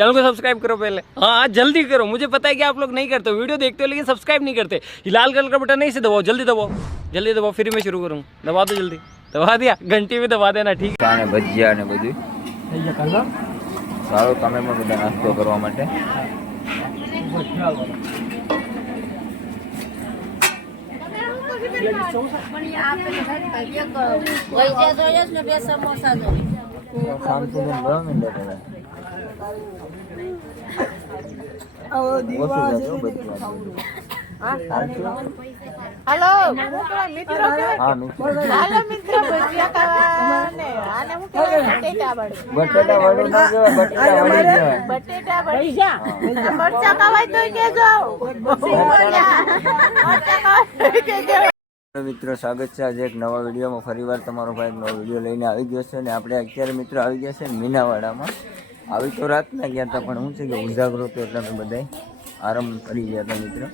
Channel को subscribe करो पहले। हाँ जल्दी करो, मुझे पता है कि आप लोग नहीं करते हो, वीडियो देखते हो लेकिन सब्सक्राइब नहीं करते। ये लाल कलर का बटन नहीं से दबाओ, जल्दी दबाओ, जल्दी दबाओ, फिर मैं शुरू करूँ। दबा दो जल्दी, दबा दिया, घंटी भी दबा देना, ठीक है। भजिया ने બધું સારો તમે પણ બધા નાસ્તો કરવા માટે हेलो मित्रो हालो मित्रो भजिया खावाने आने હું કહેવાય બટેટા વડે ના કહેવાય બટેટા વડી જા મરચા ખાવાય તો કેજો મરચા ખાવાય કેજો। મિત્રો સ્વાગત છે આજે એક નવા વિડીયોમાં। ફરીવાર તમારો ભાઈ એક નવો વિડીયો લઈને આવી ગયો છે અને આપણે અત્યારે મિત્રો આવી ગયા છે મીનાવાડામાં। આવી તો રાતના ગયા હતા પણ હું છે કે ઉજાગરો હતો એટલે અમે બધા આરામ કરી ગયા હતા મિત્રો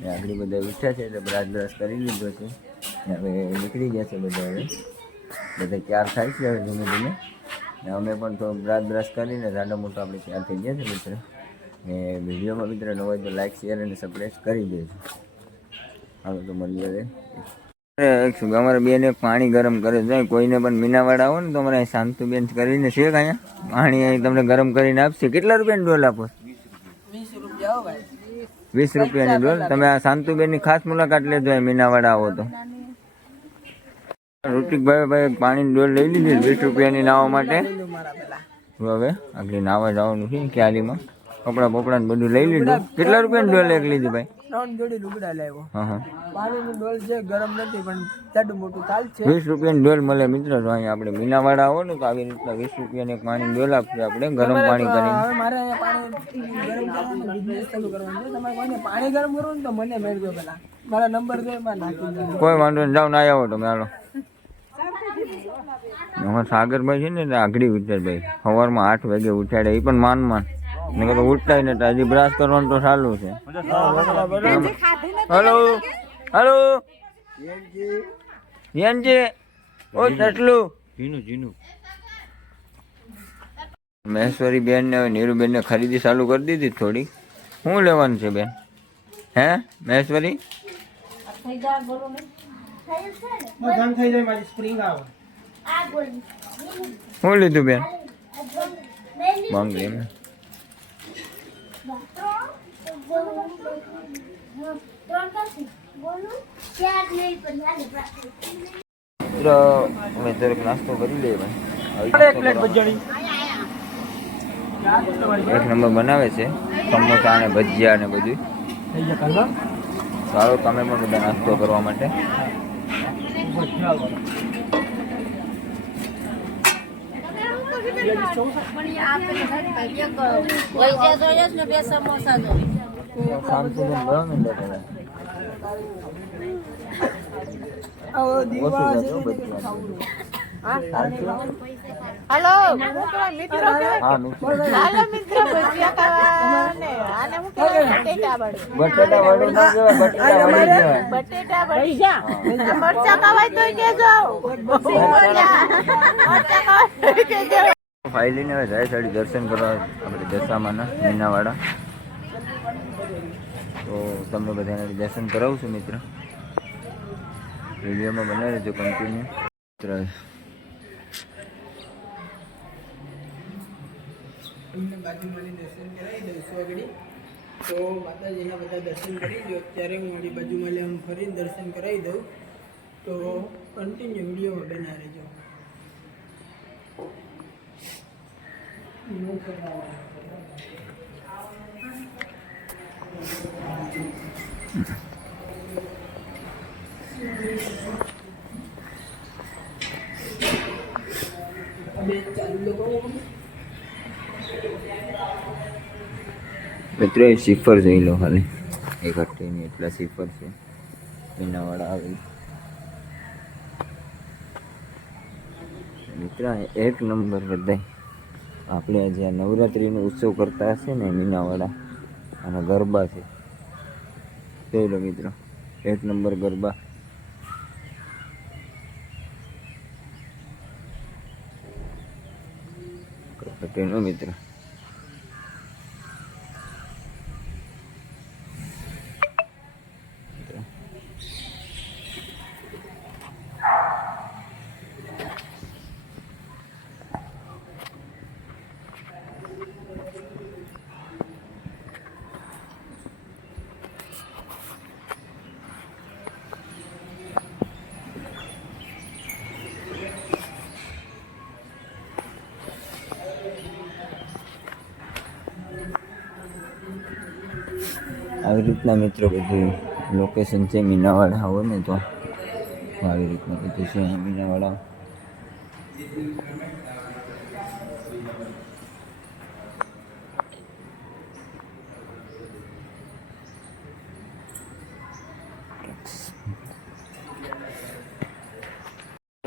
ને આગળ બધા ઉઠ્યા છે એટલે બ્રશ કરી લીધો છે ને હવે નીકળી ગયા છે બધા। હવે બધા તૈયાર થાય છે હવે ધીમે ધીમે ને અમે પણ તો બ્રશ કરીને નાના મોટા આપણે તૈયાર થઈ ગયા છે મિત્રો। ને વિડીયોમાં મિત્રો ન હોય તો લાઈક શેર અને સબસ્ક્રાઈબ કરી દેજો। હવે તો મળીએ અમારે બેન એક પાણી ગરમ કરે છે, કોઈને પણ મીનાવાડા આવો ને તો અમારે શાંતુબેન કરીને છે અહીંયા પાણી અહીં તમને ગરમ કરીને આપશે। કેટલા રૂપિયાની ડોલ આપો? 20 રૂપિયાની ડોલ। તમે આ શાંતુબેનની ખાસ મુલાકાત લેજો મીનાવાડા આવો તો। ઋતિકભાઈ પાણીની ડોલ લઈ લીધી 20 રૂપિયાની નાવા માટે। હવે આગળ નાવા જવાનું છે ક્યારીમાં, કપડાં બપડા બધું લઈ લીધું। કેટલા રૂપિયાની ડોલ એક લીધી ભાઈ? 3 જોડી લુગડા લાવ્યો। હા પાણીની ડોલ છે, ગરમ નથી પણ જાડું મોટું તાલ છે। 20 રૂપિયાની ડોલ મળે મિત્રો। તો અહીંયા આપણે મીનાવાડા આવો ને તો આવી રીતના 20 રૂપિયાની એક પાણીની ડોલ આપશે આપણે ગરમ પાણી કરીને। હવે મારે અહીંયા પાણી ગરમ કરવાનું બિઝનેસ ચાલુ કરવાનું છે। તમારે કોઈને પાણી ગરમ કરવું ને તો મને મેળવ્યો પેલા મારા નંબર છે એમાં નાખી દો। કોઈ વાંધો નહીં, જાઓ ના આવો તમે હાલો। અમારા સાગરભાઈ છે ને આગળ વિચારભાઈ સવારમાં 8 વાગે ઉઠાડે, એ પણ માન નકર તો ઉઠતાય ને હજી બ્રશ કરવાનું તો ચાલુ છે। હલો હલો યનજી ઓ ટટલું જીનું મહેશ્વરી બેન ને નીરુબેન ને ખરીદી ચાલુ કરી દીધી થોડી। શું લેવાનું છે બેન? હે મહેશ્વરી શું લીધું બેન? બંગડી અમે દરેક નાસ્તો કરી લઈએ ભાઈ। એક નંબર બનાવે છે સમોસા અને ભજીયા ને બધું સારો। તમે પણ બધા નાસ્તો કરવા માટે हेलो मित्रो हालो मित्रो भजिया खावाने आने હું કહેવાય બટેટા વડે બટેટા વડી જા મરચા ખાવાય તો કેજો મરચા ખાવાય કેજો। ફાઇલીને હવે જાય સાડી દર્શન કરવા આપણે દશામાના મીનાવાડા। તો તમને બધાને દર્શન કરાવું છું મિત્ર, વિડીયોમાં બનાવી રહેજો કન્ટિન્યુ મિત્ર। બાજુમાં દર્શન કરાવી દઈશું આગળ તો માતાજીના બધા દર્શન કરી દો। અત્યારે હું મારી બાજુમાં આમ ફરીને દર્શન કરાવી દઉં તો કન્ટિન્યુ વિડીયોમાં બના રહેજો। મિત્રો એ સિફર જોઈ લો ખાલી, એક હટ્ટીની એટલા સિફર છે મીનાવાડા આવી મિત્ર। એક નંબર બધા આપણે જે નવરાત્રિનો ઉત્સવ કરતા હશે ને મીનાવાડા અને ગરબા છે જોઈ લો મિત્રો, એક નંબર ગરબા। મિત્ર આવી રીતના મિત્રો બધું લોકેશન છે મીનાવાડા હોય ને તો આવી રીતના બધું છે અહીંયા મીનાવાડા.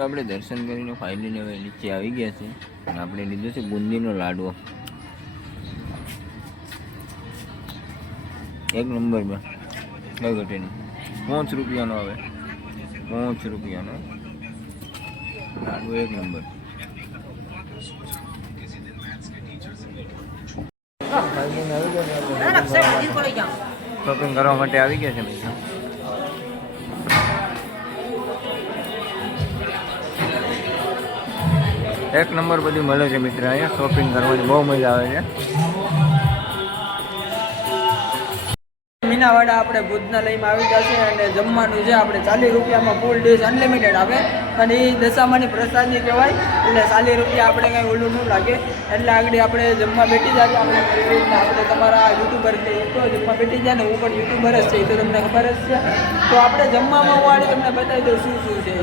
આપણે દર્શન કરીને ફાઇનલી હવે નીચે આવી ગયા છે અને આપણે લીધો છે બુંદીનો લાડવો. એક નંબરમાં કઈ ઘટે નહીં. 5 રૂપિયાનો આવે, 5 રૂપિયાનો લાડવો એક નંબર. શોપિંગ કરવા માટે આવી ગયા છે મિત્રો. એક નંબર બધું મળે છે મિત્ર. અહીંયા શોપિંગ કરવાની બહુ મજા આવે છે. મીનાવાડા આપણે ભોજનાલયમાં આવી જશે અને જમવાનું છે આપણે 40 રૂપિયામાં ફૂલ ડીશ અનલિમિટેડ આવે અને એ દશામાની પ્રસાદી કહેવાય એટલે 40 રૂપિયા આપણે કંઈ ઓલું ન લાગે એટલે આગળ આપણે જમવા બેઠી જાય. આપણે તમારા યુટ્યુબર તો જમવા બેઠી જાય ને હું પણ યુટ્યુબર જ છે એ તો તમને ખબર જ છે. તો આપણે જમવામાં વાળી તમને બતાવી દઉં શું શું છે.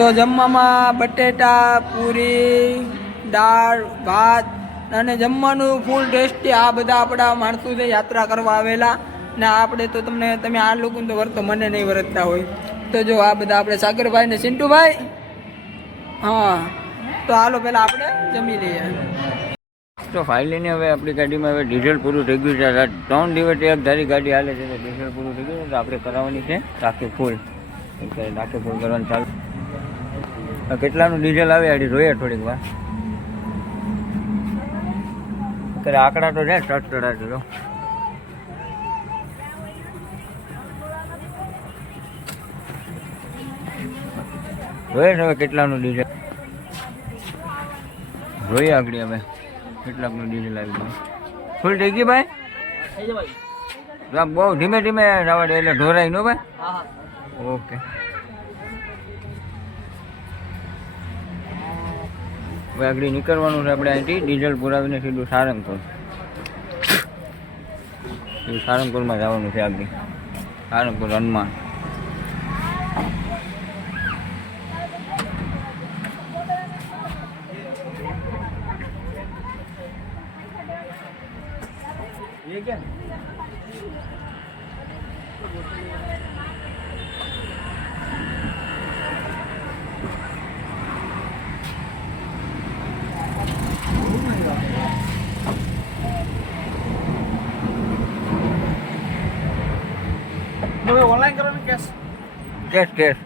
તો જમવામાં બટેટા પૂરી દાળ ભાત અને જમવાનું ફૂલ ટેસ્ટી. આ બધા આપણા માણસો છે યાત્રા કરવા આવેલા ને આપણે તો તમે આ લોકોને તો વર્તો મને નહીં વર્તતા હોય. તો જો આ બધા આપણે સાગરભાઈ ને સિન્ટુભાઈ. હા તો હાલો પહેલાં આપણે જમી લઈએ. તો ફાઇનલી હવે આપણી ગાડીમાં હવે ડીઝલ પૂરું થઈ ગયું છે. 3 દિવસ એક ધારી ગાડી હાલે છે તો ડીઝલ પૂરું થઈ ગયું તો આપણે કરાવવાની છે ટાંકી ફૂલ. ટાંકી ફૂલ કરવાનું ચાલુ. કેટલાનું ડીઝલ આવે આડી જોઈએ થોડીક વાર. આંકડા તો છે ચડાતો તો જોઈએ હવે કેટલાનું ડીઝલ જોઈએ આગળ હવે કેટલાકનું ડીઝલ આવી ગયું. ફૂલ થઈ ગઈ ભાઈ. બહુ ધીમે ધીમે જવા દે એટલે ઢોરાય નો ભાઈ. ઓકે હવે આગળ નીકળવાનું છે આપણે અહીંથી ડીઝલ પુરાવીને સીધું સારંગપુર. સારંગપુરમાં જવાનું છે આગળ. સારંગપુર હનુમાન. ઓનલાઈન કરવાનું કેશ કેશ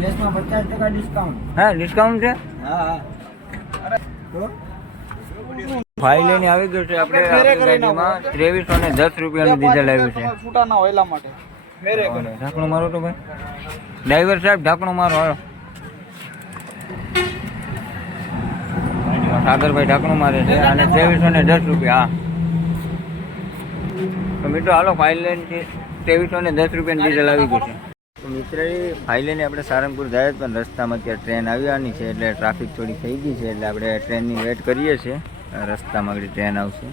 કેશમાં 50% ડિસ્કાઉન્ટ. હા ડિસ્કાઉન્ટ છે. હા ફાઇલ લઈને આવી ગયું છે આપણે ગાડીમાં 2310 રૂપિયાનું ડીઝલ આવ્યું છે. ફૂટાના ઓયલા માટે ઢાંકણું મારો તો ભાઈ. ડ્રાઈવર સાહેબ ઢાંકણું મારો. હાલો સાગરભાઈ ઢાંકણું મારે છે અને 2310 રૂપિયા. હા તો મિત્રો હાલો ફાઇલ લઈને 2310 રૂપિયાનું ડીઝલ આવી ગયું છે. તો મિત્ર ફાઇલ લઈને આપણે સારંગપુર જાય પણ રસ્તામાં અત્યારે ટ્રેન આવવાની છે એટલે ટ્રાફિક થોડી થઈ ગઈ છે એટલે આપણે ટ્રેનની વેટ કરીએ છીએ. રસ્તામાં આગળ ટ્રેન આવશે.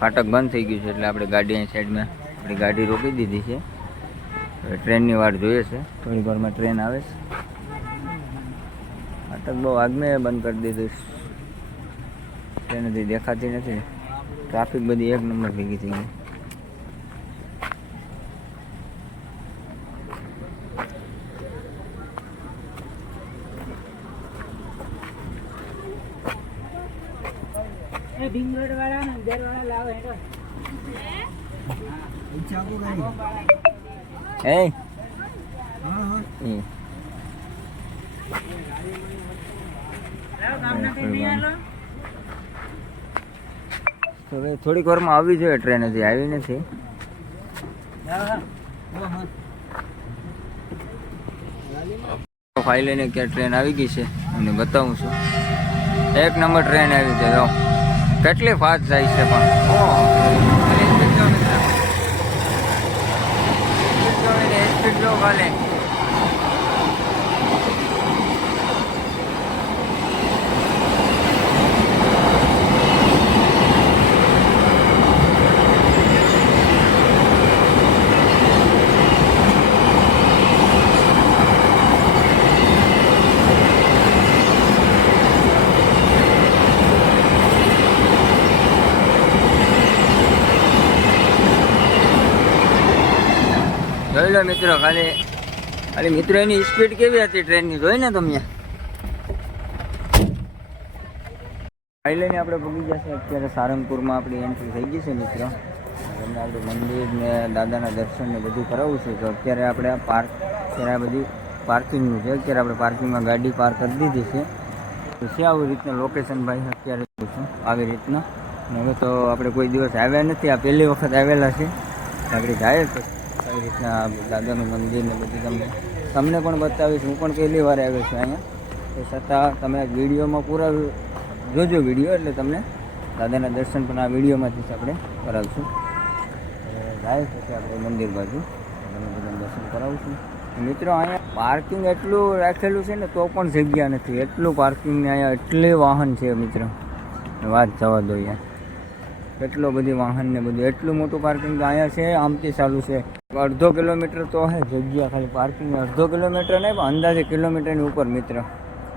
ફાટક બંધ થઈ ગયું છે એટલે આપણે ગાડી અહીં સાઈડમાં આપણી ગાડી રોકી દીધી છે. હવે ટ્રેનની વાટ જોઈએ છે. થોડી વારમાં ટ્રેન આવે છે. ફાટક બહુ આગમે બંધ કરી દીધું. ટ્રેન હજી દેખાતી નથી. ટ્રાફિક બધી એક નંબર ભેગી થઈ ગઈ. Hey. તો હવે થોડીક વારમાં આવી જોઈએ ટ્રેન. હજી આવી નથી. ફાઇલ લઈને ક્યાં ટ્રેન આવી ગઈ છે અને બતાવું છું. એક નંબર ટ્રેન આવી છે. જો કેટલી ફાસ્ટ જાય છે પણ સ્પીડ જો ખાલી. લો મિત્રો, ખાલી મિત્રો એની સ્પીડ કેવી હતી ટ્રેનની, જોઈ ને તમે. ફાઇનલી આપણે પૂગી જશે અત્યારે સારંગપુરમાં. આપણી એન્ટ્રી થઈ ગઈ છે મિત્રો. તમને આપણું મંદિર ને દાદાના દર્શન ને બધું કરાવવું છે. તો અત્યારે આપણે અત્યારે આ બધી પાર્કિંગનું છે. અત્યારે આપણે પાર્કિંગમાં ગાડી પાર્ક કરી દીધી છે. તો છે આવી રીતના લોકેશન ભાઈ અત્યારે છું આવી રીતના. હવે તો આપણે કોઈ દિવસ આવ્યા નથી, આ પહેલી વખત આવેલા છે. આગળ જાય તો આવી રીતના દાદાનું મંદિર ને બધું તમને પણ બતાવીશ. હું પણ પહેલી વાર આવ્યો છું અહીંયા. એ છતાં તમે વિડીયોમાં પૂરા જોજો વિડીયો, એટલે તમને દાદાના દર્શન પણ આ વિડીયોમાંથી આપણે કરાવીશું. જાય પછી આપણે મંદિર બાજુ તમને બધાને દર્શન કરાવીશું. મિત્રો અહીંયા પાર્કિંગ એટલું રાખેલું છે ને તો પણ જગ્યા નથી. એટલું પાર્કિંગ અહીંયા એટલી વાહન છે મિત્રો, વાત જવા દો. યાર એટલો બધી વાહન ને બધું, એટલું મોટું પાર્કિંગ અહીંયા છે. આમથી ચાલુ છે 1/2 કિલોમીટર તો હે જગ્યા ખાલી પાર્કિંગ. 1/2 કિલોમીટર નહીં પણ અંદાજે કિલોમીટરની ઉપર મિત્ર.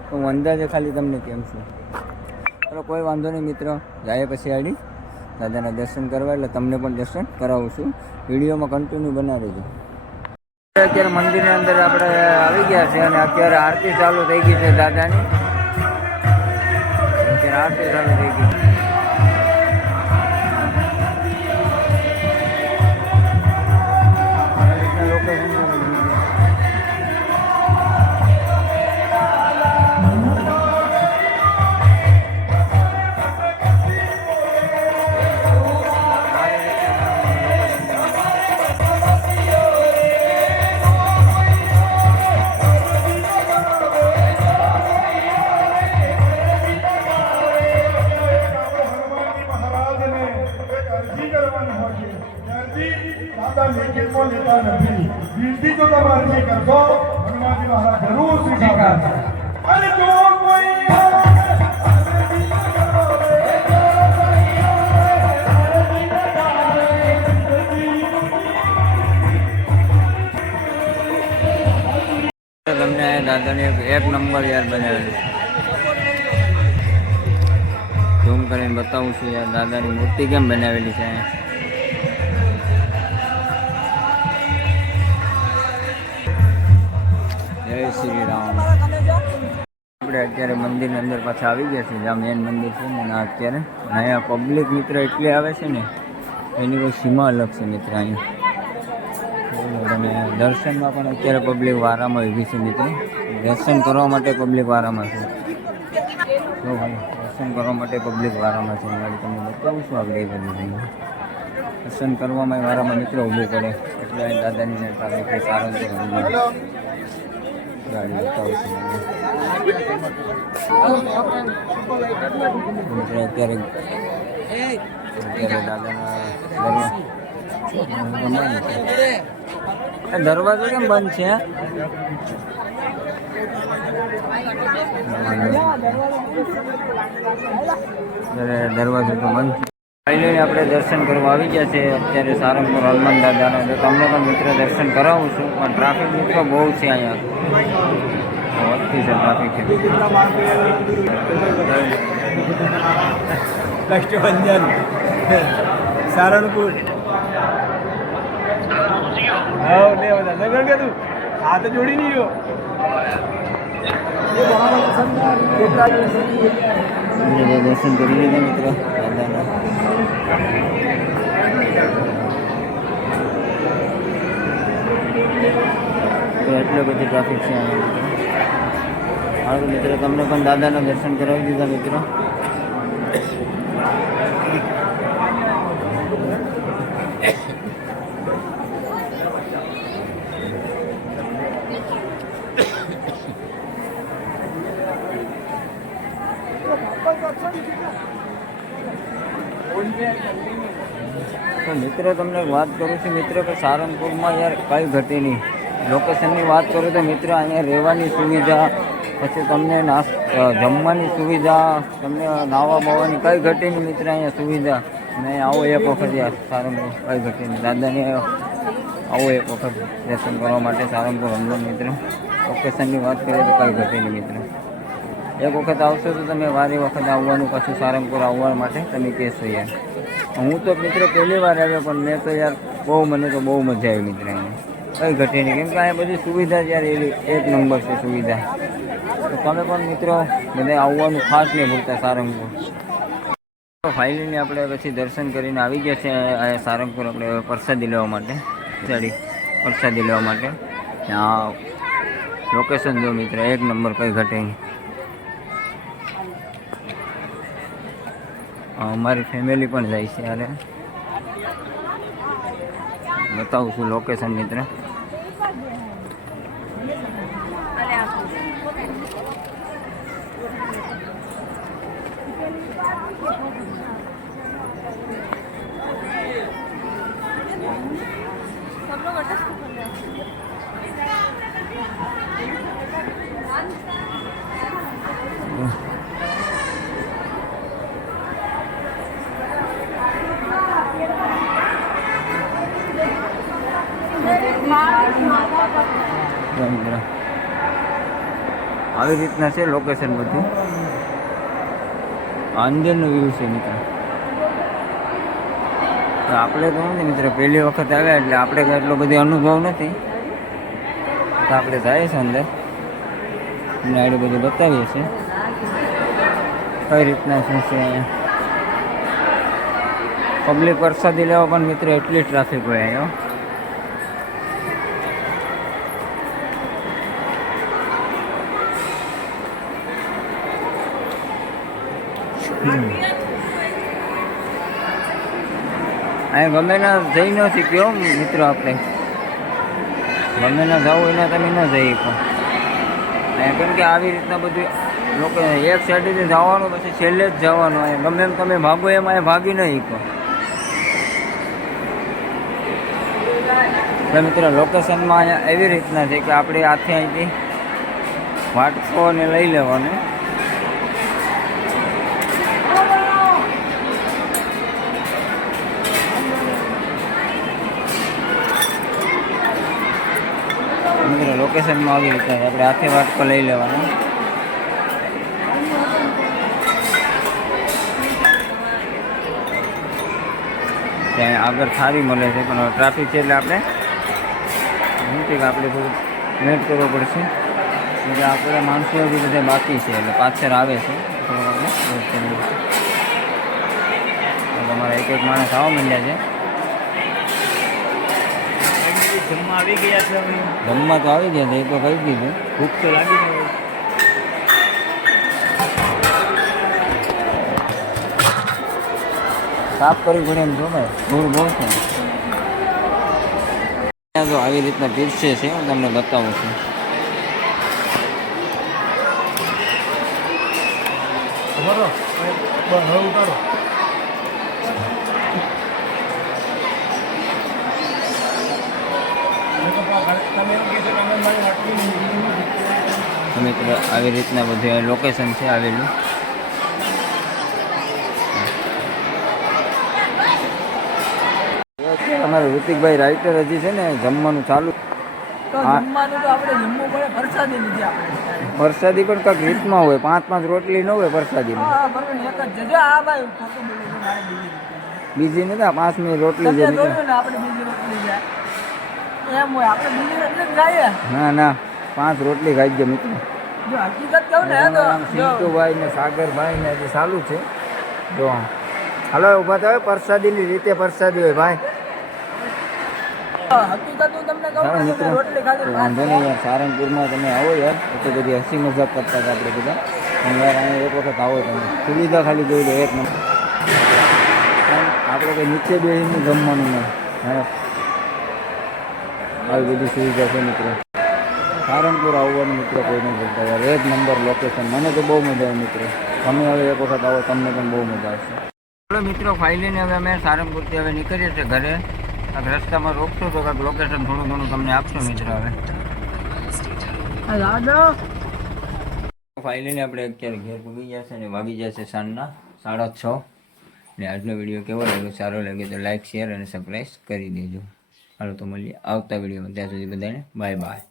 તો હું અંદાજે ખાલી તમને કેમ છું. ચાલો કોઈ વાંધો નહીં મિત્રો, જાય પછી આડી દાદાના દર્શન કરવા, એટલે તમને પણ દર્શન કરાવું છું. વિડીયોમાં કન્ટિન્યુ બનાવી દેજો. અત્યારે મંદિરની અંદર આપણે આવી ગયા છે અને અત્યારે આરતી ચાલુ થઈ ગઈ છે દાદાની. અત્યારે આરતી ચાલુ થઈ ગઈ. વિનંતી તો તમારી કરશો, હનુમાનજી મહારાજ જરૂર સ્વીકારશે. અને જો કોઈ તમને દાદાને એક નંબર યાર બનાવેલું ઝૂમ કરીને બતાવું છું યાર. દાદાની મૂર્તિ કેમ બનાવેલી છે. જય શ્રી રામ. આપણે અત્યારે મંદિરની અંદર પાછા આવી ગયા છે, જ્યાં મેન મંદિર છે ને. અત્યારે અહીંયા પબ્લિક મિત્ર એટલે આવે છે ને એની કોઈ સીમા અલગ છે મિત્ર. અહીંયા અને દર્શનમાં પણ અત્યારે પબ્લિક વારામાં ઊભી છે મિત્રો. દર્શન કરવા માટે પબ્લિક વારામાં છે. તો ભાઈ દર્શન કરવા માટે પબ્લિક વારામાં છે. મારી તમને બતાવું છું આપણે એ બધું. દર્શન કરવામાં વારામાં મિત્રો ઊભું પડે એટલે દાદાની ટ્રાફિક સારો છે. ગાડી બતાવું છું અત્યારે દાદાના દરવાજો કેમ બંધ છે. દરવાજો તો બંધ છે. ફાઇનલી આપણે દર્શન કરવા આવી ગયા છે અત્યારે સારંગપુર હનુમાન દાદાના. તો તમને પણ મિત્ર દર્શન કરાવું છું, પણ ટ્રાફિક મિત્રો બહુ છે અહીંયા. વધતી છે ટ્રાફિક. કષ્ટભંજન સારંગપુર. હા લે બધા નગર કે તું હાથ જોડી નહીં રહ્યો. દર્શન કરી લીધા મિત્રો દાદાના. એટલો બધી ટ્રાફિક છે અહીંયા મિત્રો. મિત્રો તમને પણ દાદાના દર્શન કરાવી દીધા મિત્રો. તો મિત્રો તમને વાત કરું છું મિત્રો કે સારંગપુરમાં યાર કંઈ ઘટે નહીં. લોકેશનની વાત કરું તો મિત્રો અહીંયા રહેવાની સુવિધા, પછી તમને જમવાની સુવિધા, તમને નાવા બાવાની કંઈ ઘટે નહીં મિત્ર. અહીંયા સુવિધા ને આવો એક વખત યાર સારંગપુર કંઈ ઘટે નહીં. દાદાને આવો એક વખત દર્શન કરવા માટે સારંગપુર હનુમાન મિત્ર. લોકેશનની વાત કરીએ તો કંઈ ઘટે નહીં મિત્ર. એક વખત આવશો તો તમે વારી વખત આવવાનું, પાછું સારંગપુર આવવા માટે તમે કહેશો યાર. હું તો મિત્રો પહેલી વાર આવ્યો, પણ મેં તો યાર મને તો બહુ મજા આવી મિત્ર. અહીંયા કંઈ ઘટે નહીં, કેમ કે અહીંયા બધી સુવિધા જ્યારે એવી એક નંબર છે સુવિધા. તો તમે પણ મિત્રો બધા આવવાનું ખાસ નહીં ભૂલતા સારંગપુર. ફાઇનલી આપણે પછી દર્શન કરીને આવી ગયા છે અહીંયા સારંગપુર આપણે પ્રસાદી લેવા માટે, પ્રસાદી લેવા માટે. ત્યાં લોકેશન જો મિત્ર એક નંબર, કંઈ ઘટે નહીં. અમારી ફેમિલી પણ જાય છે યારે, બતાવું છું લોકેશન મિત્ર. આવી રીતના છે લોકેશન બધું. અંદરનો વ્યૂ છે મિત્ર. આપણે તો નથી મિત્ર, પહેલી વખત આવ્યા એટલે આપણે કંઈ એટલો બધો અનુભવ નથી, તો આપણે જઈએ છીએ અંદર અને આડું બધું બતાવીએ છીએ કઈ રીતના શું છે. પબ્લિક પ્રસાદી લેવા પણ મિત્ર એટલી ટ્રાફિક હોય અહીંયા. અહીંયા ગમે ના જઈ ન શીખ્યો મિત્રો, આપણે ગમે ના જવું એના તમે ન જઈ શકો અહીંયા, કેમ કે આવી રીતના બધું લોકો એક સાઈડેથી જવાનું પછી છેલ્લે જ જવાનું. અહીંયા ગમે એમ તમે ભાગો એમ અહીંયા ભાગી ન શકો. તો મિત્રો લોકેશનમાં અહીંયા એવી રીતના છે કે આપણે હાથે અહીંથી વાટકો ને લઈ લેવાનું. મિત્રો લોકેશનમાં આવી રીતના આપણે હાથે વાટકો લઈ લેવાનો. ત્યાં આગળ થાળી મળે છે, પણ ટ્રાફિક છે એટલે આપણે થોડું વેટ કરવો પડશે, એટલે આપણે માણસો હજી બધા બાકી છે એટલે પાછળ આવે છે, થોડું આપણે વેટ કરવું પડશે. તમારા એક માણસ આવવા માંડ્યા છે. જમવા આવી ગયા છે, જમવા તો આવી ગયા છે, એ તો કહી દીધું. ભૂખ તો લાગી છે. સાફ કરવી પડે એમ જો ભાઈ, ધૂળ બહુ છે. તો આવી રીતના પીરસે છે, હું તમને બતાવું છું. મિત્રો આવી રીતના બધું લોકેશન છે આવેલું. અમારે ઋતિકભાઈ રાઇટર હજી છે ને જમવાનું ચાલુ. પ્રસાદી પણ કાંઈક રીતમાં હોય, 5-5 રોટલી ન હોય પ્રસાદીમાં. બીજી નથી, 5મી રોટલી છે. ના ના, 5 રોટલી ખાઈ ગયા મિત્રો. સિંટુભાઈ ને સાગરભાઈ ને હજી ચાલુ છે. જો હાલો ઉભા થાય, પ્રસાદીની રીતે પ્રસાદી હોય ભાઈ. વાંધો નહીં યાર, સારંગપુરમાં તમે આવો યાર, એટલે બધી હસી મજાક કરતા હતા આપણે બધા. પણ યાર અહીંયા એક વખત આવો તમે, સુવિધા ખાલી જોઈ લો એક નંબર. આપણે કંઈ નીચે બેસીને જમવાનું નહીં, આવી બધી સુવિધા છે મિત્રો. સારંગપુર આવવાનું મિત્રો કોઈને બોલતા યાર, એક નંબર લોકેશન. મને તો બહુ મજા આવે મિત્રો. તમે હવે એક વખત આવો, તમને પણ બહુ મજા આવશે. ચાલો મિત્રો ફાઇનલી હવે અમે સારંગપુરથી હવે નીકળીએ છીએ ઘરે. રસ્તામાં રોકશો તો કાંઈક લોકેશન થોડું ઘણું તમને આપશો મિત્ર. હવે ફાઇનલી આપણે અત્યારે ઘેર પૂગી ગયા છે ને વાગી જશે સાંજના 6:30. ને આજનો વિડીયો કેવો લાગ્યો, સારો લાગ્યો તો લાઇક, શેર અને સબસ્ક્રાઈબ કરી દેજો. હાલો તો મળીએ આવતા વિડીયોમાં. ત્યાં સુધી બધાને બાય બાય.